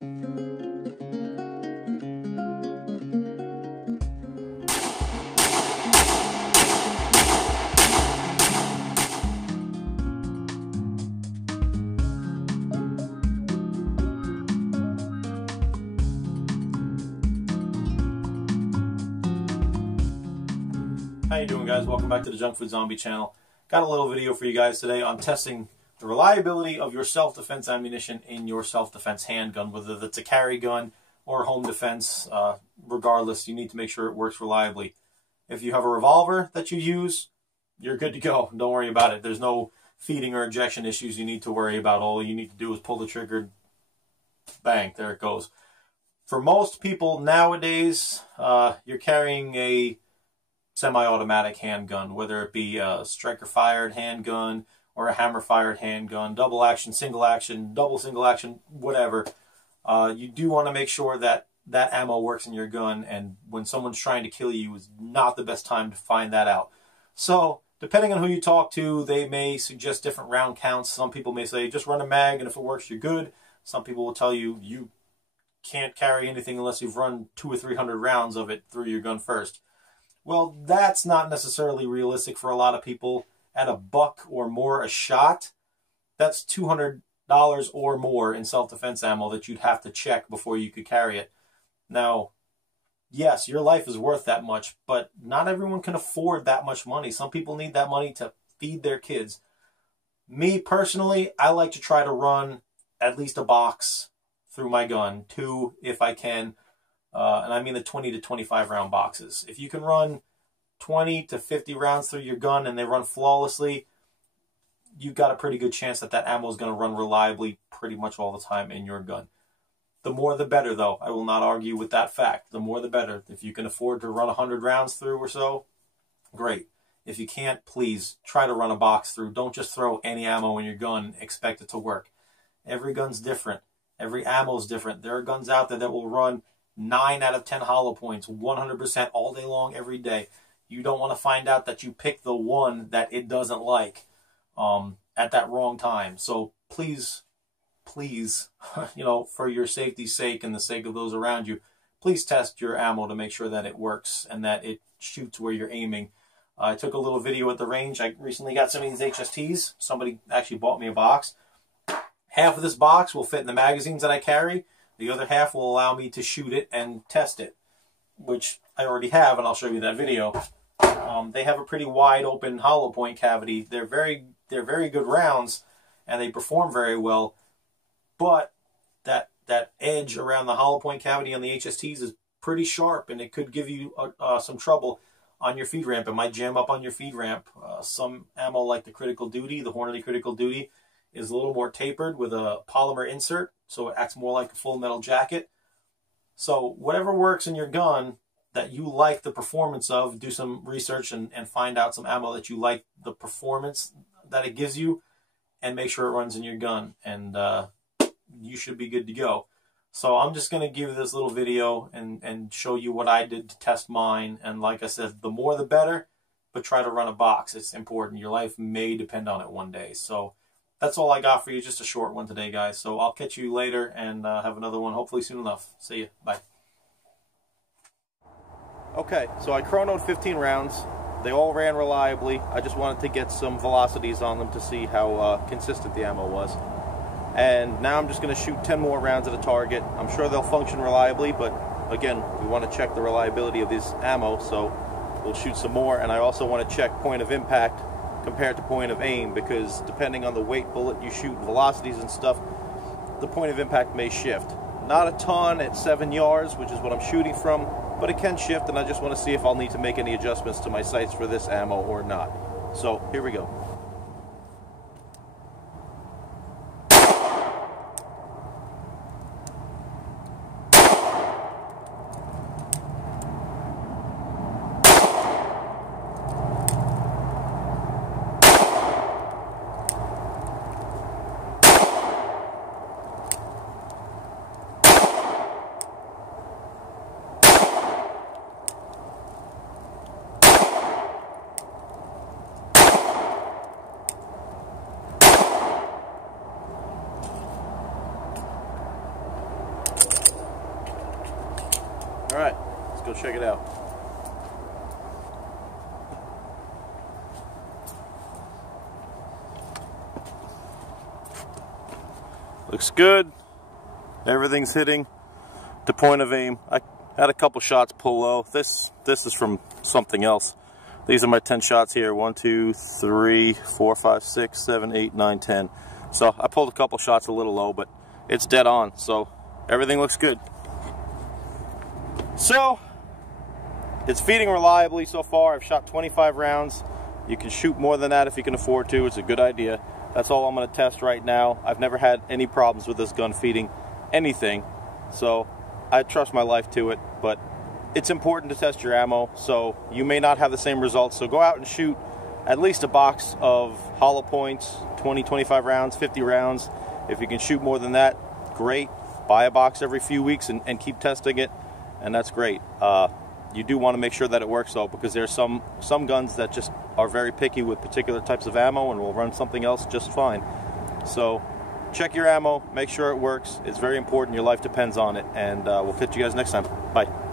How you doing, guys? Welcome back to the Junk Food Zombie channel. Got a little video for you guys today on testing the reliability of your self-defense ammunition in your self-defense handgun, whether that's a carry gun or home defense. Regardless, you need to make sure it works reliably. If you have a revolver that you use, you're good to go. Don't worry about it. There's no feeding or ejection issues you need to worry about. All you need to do is pull the trigger, bang, there it goes. For most people nowadays, you're carrying a semi-automatic handgun, whether it be a striker-fired handgun or a hammer-fired handgun, double action, single action, double single action, whatever. You do want to make sure that that ammo works in your gun, and when someone's trying to kill you is not the best time to find that out. So, depending on who you talk to, they may suggest different round counts. Some people may say, just run a mag, and if it works, you're good. Some people will tell you, you can't carry anything unless you've run 200 or 300 rounds of it through your gun first. Well, that's not necessarily realistic for a lot of people. At $1 or more a shot, that's $200 or more in self-defense ammo that you'd have to check before you could carry it. Now, yes, your life is worth that much, but not everyone can afford that much money. Some people need that money to feed their kids. Me, personally, I like to try to run at least a box through my gun, 2 if I can. And I mean the 20 to 25 round boxes. If you can run 20 to 50 rounds through your gun and they run flawlessly, you've got a pretty good chance that that ammo is going to run reliably pretty much all the time in your gun. The more the better, though. I will not argue with that fact. The more the better. If you can afford to run 100 rounds through or so, great. If you can't, please try to run a box through. Don't just throw any ammo in your gun and expect it to work. Every gun's different. Every ammo's different. There are guns out there that will run 9 out of 10 hollow points, 100% all day long, every day. You don't want to find out that you picked the one that it doesn't like at that wrong time. So please, you know, for your safety's sake and the sake of those around you, please test your ammo to make sure that it works and that it shoots where you're aiming. I took a little video at the range. I recently got some of these HSTs. Somebody actually bought me a box. Half of this box will fit in the magazines that I carry. The other half will allow me to shoot it and test it, which I already have, and I'll show you that video. They have a pretty wide open hollow point cavity. They're very good rounds, and they perform very well. But that edge around the hollow point cavity on the HSTs is pretty sharp, and it could give you some trouble on your feed ramp. It might jam up on your feed ramp. Some ammo, like the Critical Duty, the Hornady Critical Duty, is a little more tapered with a polymer insert, so it acts more like a full metal jacket. So whatever works in your gun that you like the performance of, do some research and find out some ammo that you like the performance that it gives you, and make sure it runs in your gun, and you should be good to go. So I'm just going to give you this little video and show you what I did to test mine. And like I said, the more the better, but try to run a box. It's important. Your life may depend on it one day. So that's all I got for you. Just a short one today, guys. So I'll catch you later and have another one hopefully soon enough. See you. Bye. Okay, so I chronoed 15 rounds. They all ran reliably. I just wanted to get some velocities on them to see how consistent the ammo was. And now I'm just going to shoot 10 more rounds at a target. I'm sure they'll function reliably, but again, we want to check the reliability of this ammo, so we'll shoot some more. And I also want to check point of impact compared to point of aim, because depending on the weight bullet you shoot, velocities and stuff, the point of impact may shift. Not a ton at 7 yards, which is what I'm shooting from, but it can shift, and I just want to see if I'll need to make any adjustments to my sights for this ammo or not. So here we go. All right, let's go check it out. Looks good. Everything's hitting to point of aim. I had a couple shots pull low. This is from something else. These are my 10 shots here. 1, 2, 3, 4, 5, 6, 7, 8, 9, 10. So I pulled a couple shots a little low, but it's dead on. So everything looks good. So it's feeding reliably so far. I've shot 25 rounds. You can shoot more than that if you can afford to. It's a good idea. That's all I'm going to test right now. I've never had any problems with this gun feeding anything, so I trust my life to it. But it's important to test your ammo, so you may not have the same results. So go out and shoot at least a box of hollow points, 20, 25 rounds, 50 rounds. If you can shoot more than that, great. Buy a box every few weeks and keep testing it, and that's great. You do want to make sure that it works though, because there's some guns that just are very picky with particular types of ammo and will run something else just fine. So check your ammo, make sure it works. It's very important. Your life depends on it, and we'll catch you guys next time. Bye.